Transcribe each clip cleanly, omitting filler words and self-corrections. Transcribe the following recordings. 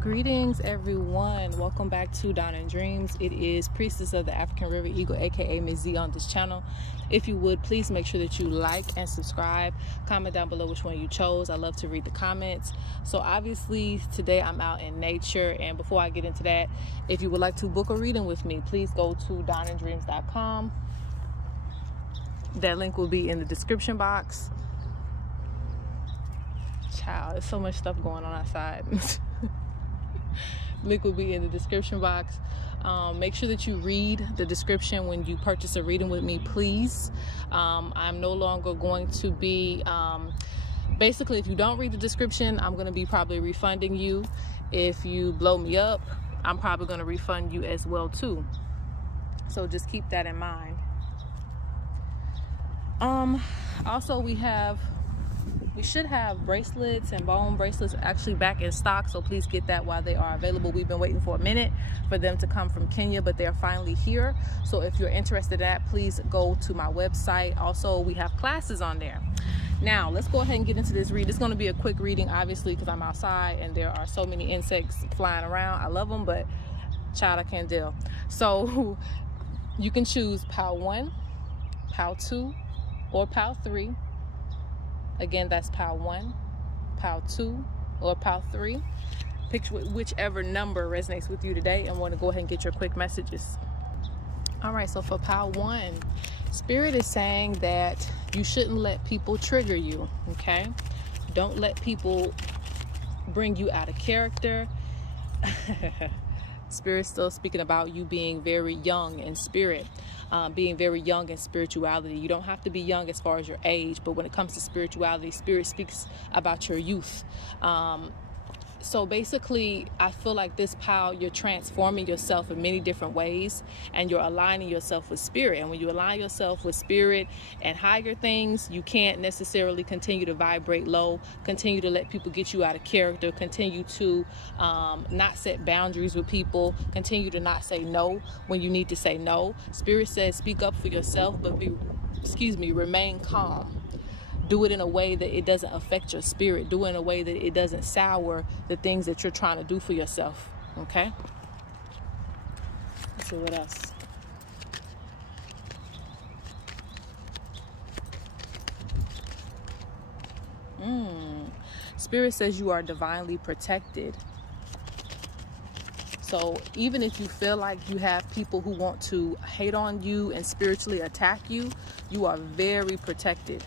Greetings everyone, welcome back to Dawn and Dreams. It is Priestess of the African River Eagle, aka Ms.Z on this channel. If you would, please make sure that you like and subscribe. Comment down below which one you chose. I love to read the comments. So obviously today I'm out in nature, and before I get into that, if you would like to book a reading with me, please go to dawnanddreams.com. That link will be in the description box. Child, there's so much stuff going on outside. Link will be in the description box. Make sure that you read the description when you purchase a reading with me, please. I'm no longer going to be basically, if you don't read the description, I'm going to be probably refunding you. If you blow me up, I'm probably going to refund you as well too, so just keep that in mind. Also, we should have bracelets and bone bracelets actually back in stock, so please get that while they are available. We've been waiting for a minute for them to come from Kenya, but they're finally here. So if you're interested in that, please go to my website. Also, we have classes on there. Now let's go ahead and get into this read. It's going to be a quick reading, obviously, because I'm outside and there are so many insects flying around. I love them, but child, I can't deal. So you can choose pile 1, pile 2, or pile 3. Again, that's pile 1, pile 2, or pile 3. Pick whichever number resonates with you today, and want to go ahead and get your quick messages. All right, so for pile 1, Spirit is saying that you shouldn't let people trigger you, okay? Don't let people bring you out of character. Spirit's still speaking about you being very young in spirit. Being very young in spirituality. You don't have to be young as far as your age, but when it comes to spirituality, Spirit speaks about your youth. So basically, I feel like this pile, you're transforming yourself in many different ways, and you're aligning yourself with Spirit. And when you align yourself with Spirit and higher things, you can't necessarily continue to vibrate low, continue to let people get you out of character, continue to not set boundaries with people, continue to not say no when you need to say no. Spirit says speak up for yourself, but remain calm. Do it in a way that it doesn't affect your spirit. Do it in a way that it doesn't sour the things that you're trying to do for yourself. Okay? Let's see what else. Spirit says you are divinely protected. So even if you feel like you have people who want to hate on you and spiritually attack you, you are very protected.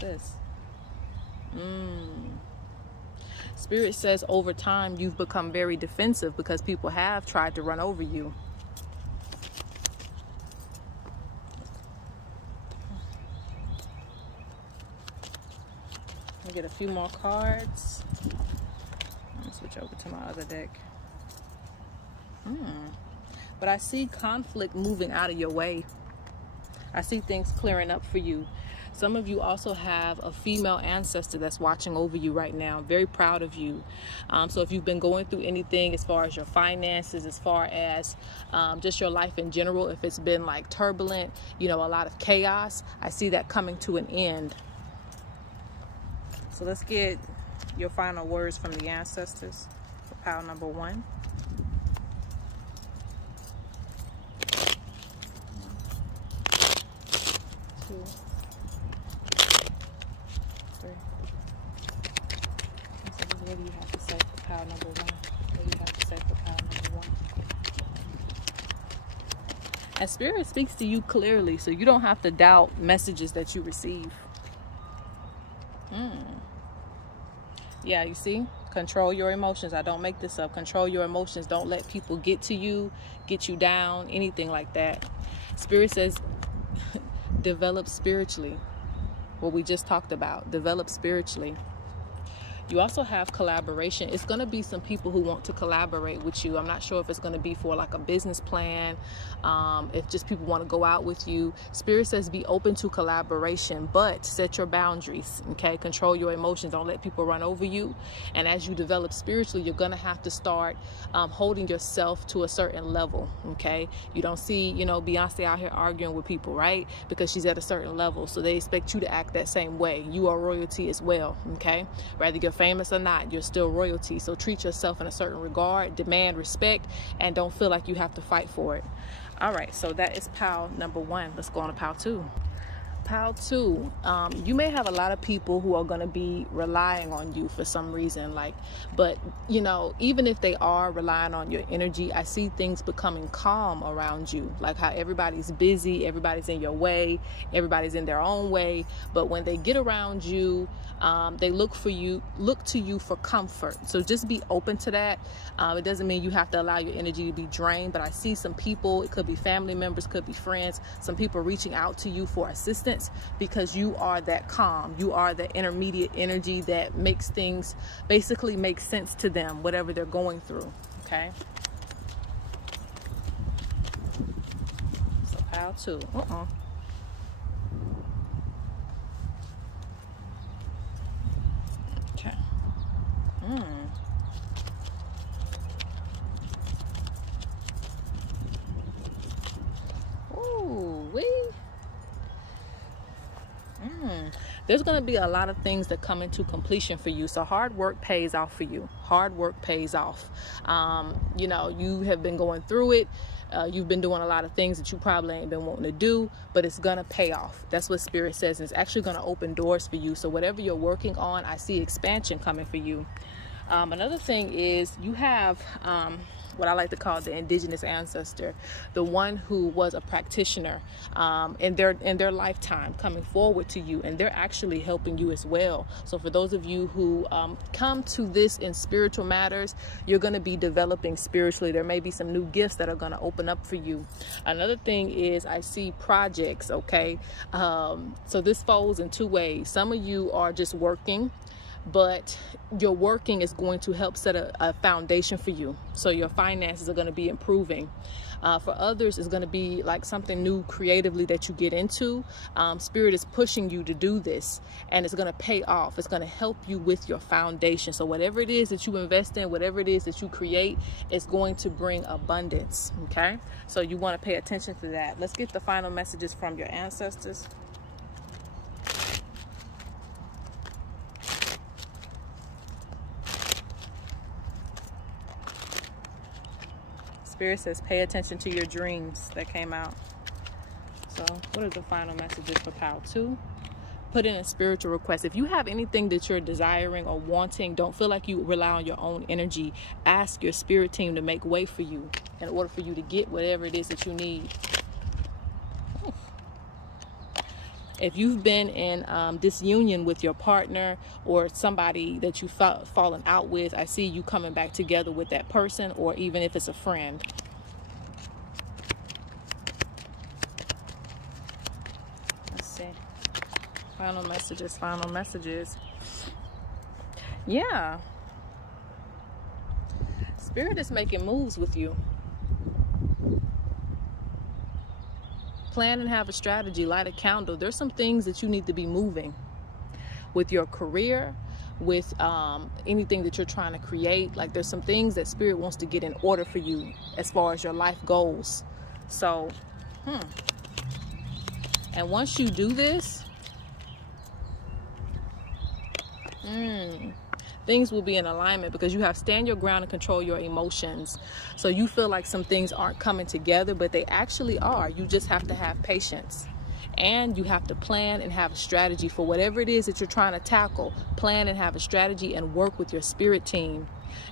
This Spirit says over time you've become very defensive because people have tried to run over you. Let me get a few more cards. Let me switch over to my other deck. But I see conflict moving out of your way. I see things clearing up for you. Some of you also have a female ancestor that's watching over you right now. Very proud of you. So if you've been going through anything as far as your finances, as far as just your life in general, if it's been like turbulent, you know, a lot of chaos, I see that coming to an end. So let's get your final words from the ancestors for pile number 1. What do you have to say for pile number 1? What do you have to say for pile number 1? And Spirit speaks to you clearly, so you don't have to doubt messages that you receive. Yeah, you see? Control your emotions. I don't make this up. Control your emotions. Don't let people get to you, get you down, anything like that. Spirit says develop spiritually. What we just talked about. Develop spiritually. You also have collaboration. It's going to be some people who want to collaborate with you. I'm not sure if it's going to be for like a business plan, if just people want to go out with you. Spirit says be open to collaboration, but set your boundaries, okay? Control your emotions. Don't let people run over you. And as you develop spiritually, you're going to have to start holding yourself to a certain level, okay? You don't see, you know, Beyonce out here arguing with people, right? Because she's at a certain level. So they expect you to act that same way. You are royalty as well, okay? Whether you're famous or not, you're still royalty. So treat yourself in a certain regard, demand respect, and don't feel like you have to fight for it. All right, so that is pile number 1. Let's go on to pile 2. Pile 2, you may have a lot of people who are going to be relying on you for some reason, but you know, even if they are relying on your energy, I see things becoming calm around you, like how everybody's busy, everybody's in your way, everybody's in their own way, but when they get around you, they look to you for comfort. So just be open to that. It doesn't mean you have to allow your energy to be drained, but I see some people, it could be family members, could be friends, some people reaching out to you for assistance, because you are that calm. You are the intermediate energy that makes things basically make sense to them, whatever they're going through, okay? So pile 2. Okay. Ooh, wee. There's going to be a lot of things that come into completion for you. So hard work pays off for you. Hard work pays off. You know, you have been going through it. You've been doing a lot of things that you probably ain't been wanting to do, but it's going to pay off. That's what Spirit says. It's actually going to open doors for you. So whatever you're working on, I see expansion coming for you. Another thing is you have what I like to call the indigenous ancestor, the one who was a practitioner in their lifetime, coming forward to you, and they're actually helping you as well. So for those of you who come to this in spiritual matters, you're going to be developing spiritually. There may be some new gifts that are going to open up for you. Another thing is I see projects, okay? So this folds in 2 ways. Some of you are just working, but your working is going to help set a foundation for you. So your finances are going to be improving. For others, it's going to be like something new creatively that you get into. Spirit is pushing you to do this, and it's going to pay off. It's going to help you with your foundation. So whatever it is that you invest in, whatever it is that you create, it's going to bring abundance, okay? So you want to pay attention to that. Let's get the final messages from your ancestors. Spirit says pay attention to your dreams that came out. So what are the final messages for pile 2? Put in a spiritual request. If you have anything that you're desiring or wanting, don't feel like you rely on your own energy. Ask your spirit team to make way for you in order for you to get whatever it is that you need. If you've been in disunion with your partner or somebody that you've fallen out with, I see you coming back together with that person, or even if it's a friend. Let's see. Final messages, final messages. Yeah. Spirit is making moves with you. Plan and have a strategy, light a candle. There's some things that you need to be moving with your career, with anything that you're trying to create. Like there's some things that Spirit wants to get in order for you as far as your life goals. So, and once you do this, things will be in alignment, because you have stand your ground and control your emotions. So you feel like some things aren't coming together, but they actually are. You just have to have patience, and you have to plan and have a strategy for whatever it is that you're trying to tackle. Plan and have a strategy and work with your spirit team.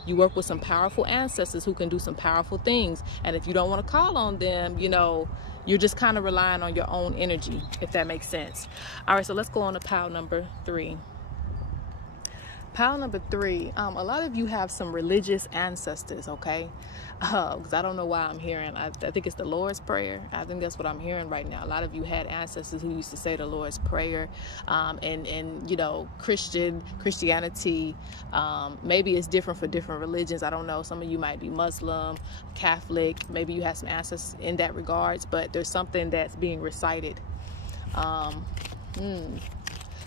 You work with some powerful ancestors who can do some powerful things. And if you don't want to call on them, you know, you're just kind of relying on your own energy, if that makes sense. All right, so let's go on to pile number 3. Pile number 3, a lot of you have some religious ancestors, okay? Because I don't know why I'm hearing, I think it's the Lord's Prayer. I think that's what I'm hearing right now. A lot of you had ancestors who used to say the Lord's Prayer, and you know, Christianity, maybe it's different for different religions. I don't know. Some of you might be Muslim, Catholic. Maybe you have some ancestors in that regards, but there's something that's being recited.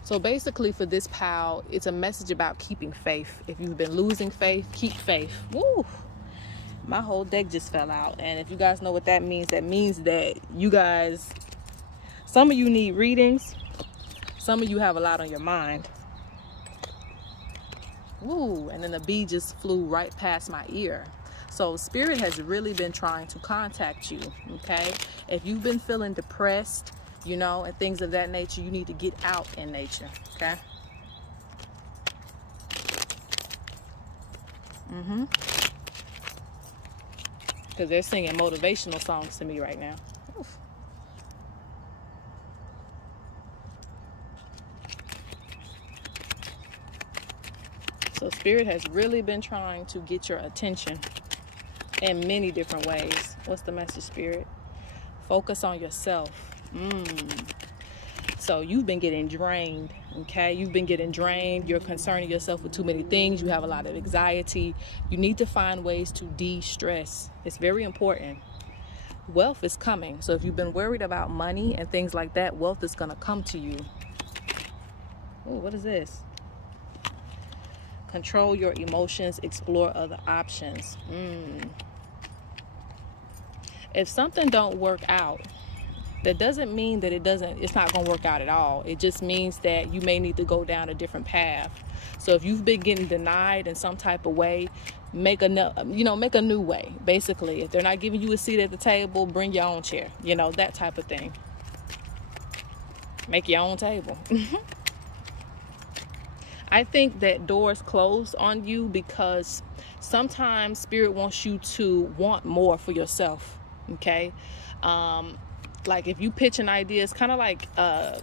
So basically for this pile, it's a message about keeping faith. If you've been losing faith, keep faith. Woo! My whole deck just fell out. And if you guys know what that means that you guys, some of you need readings. Some of you have a lot on your mind. Woo! And then the bee just flew right past my ear. So Spirit has really been trying to contact you, okay? If you've been feeling depressed, you know, and things of that nature, you need to get out in nature, okay? Because they're singing motivational songs to me right now. Oof. So Spirit has really been trying to get your attention in many different ways. What's the message, Spirit? Focus on yourself. So you've been getting drained, okay? You've been getting drained. You're concerning yourself with too many things. You have a lot of anxiety. You need to find ways to de-stress. It's very important. Wealth is coming. So if you've been worried about money and things like that, wealth is going to come to you. Oh, what is this? Control your emotions. Explore other options. If something don't work out, that doesn't mean that it's not going to work out at all. It just means that you may need to go down a different path. So if you've been getting denied in some type of way, make a new way. Basically, if they're not giving you a seat at the table, bring your own chair. You know, that type of thing. Make your own table. I think that doors close on you because sometimes Spirit wants you to want more for yourself. Okay. Like if you pitch an idea, it's kind of like, I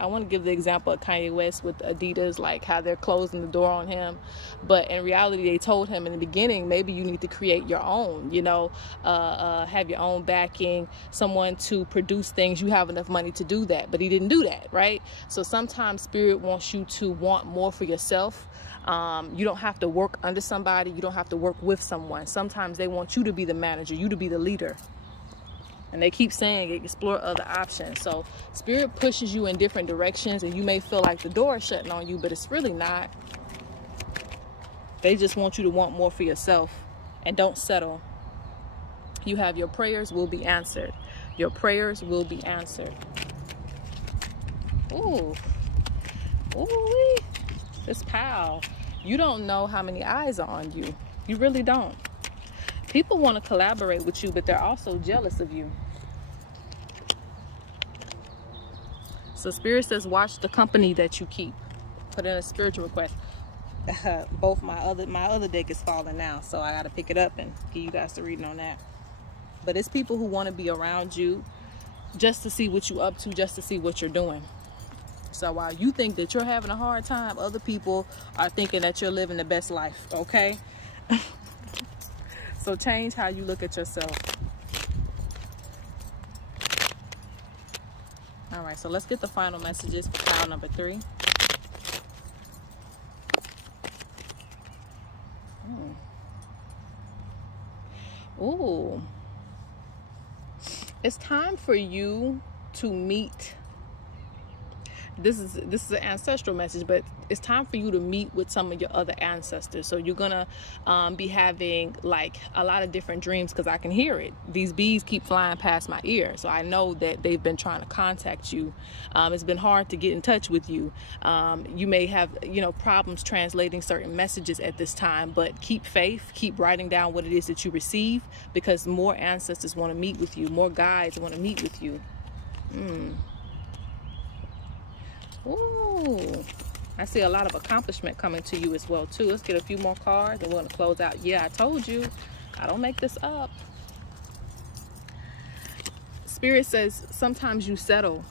want to give the example of Kanye West with Adidas, like how they're closing the door on him. But in reality, they told him in the beginning, maybe you need to create your own, you know, have your own backing, someone to produce things. You have enough money to do that, but he didn't do that, right? So sometimes Spirit wants you to want more for yourself. You don't have to work under somebody. You don't have to work with someone. Sometimes they want you to be the manager, you to be the leader. And they keep saying explore other options. So Spirit pushes you in different directions, and you may feel like the door is shutting on you, but it's really not. They just want you to want more for yourself, and don't settle. You have your prayers will be answered. Your prayers will be answered. Ooh. Ooh-wee. This pal. You don't know how many eyes are on you. You really don't. People want to collaborate with you, but they're also jealous of you. So Spirit says, watch the company that you keep. Put in a spiritual request. Both my other deck is falling now, so I got to pick it up and give you guys the reading on that. But it's people who want to be around you just to see what you're up to, just to see what you're doing. So while you think that you're having a hard time, other people are thinking that you're living the best life, okay? So change how you look at yourself. All right, so let's get the final messages for pile number 3. Ooh. It's time for you to meet. This is an ancestral message, but it's time for you to meet with some of your other ancestors. So you're gonna be having like a lot of different dreams, because I can hear it. These bees keep flying past my ear, so I know that they've been trying to contact you. It's been hard to get in touch with you. You may have, you know, problems translating certain messages at this time, but keep faith. Keep writing down what it is that you receive, because more ancestors want to meet with you. More guides want to meet with you. Ooh, I see a lot of accomplishment coming to you as well too. Let's get a few more cards and we're going to close out. Yeah, I told you, I don't make this up. Spirit says sometimes you settle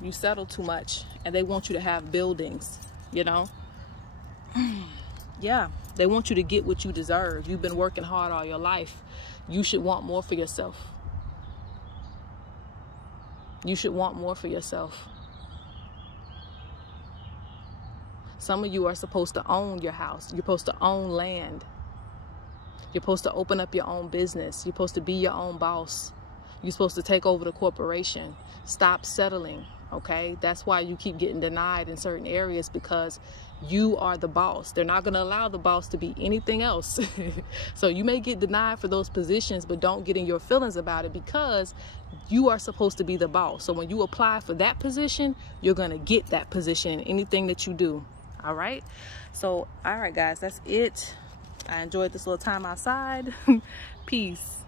too much, and they want you to have buildings, you know. Yeah, they want you to get what you deserve. You've been working hard all your life. You should want more for yourself. You should want more for yourself. Some of you are supposed to own your house. You're supposed to own land. You're supposed to open up your own business. You're supposed to be your own boss. You're supposed to take over the corporation. Stop settling, okay? That's why you keep getting denied in certain areas, because you are the boss. They're not going to allow the boss to be anything else. So you may get denied for those positions, but don't get in your feelings about it, because you are supposed to be the boss. So when you apply for that position, you're going to get that position in anything that you do. All right. So, all right, guys, that's it. I enjoyed this little time outside. Peace.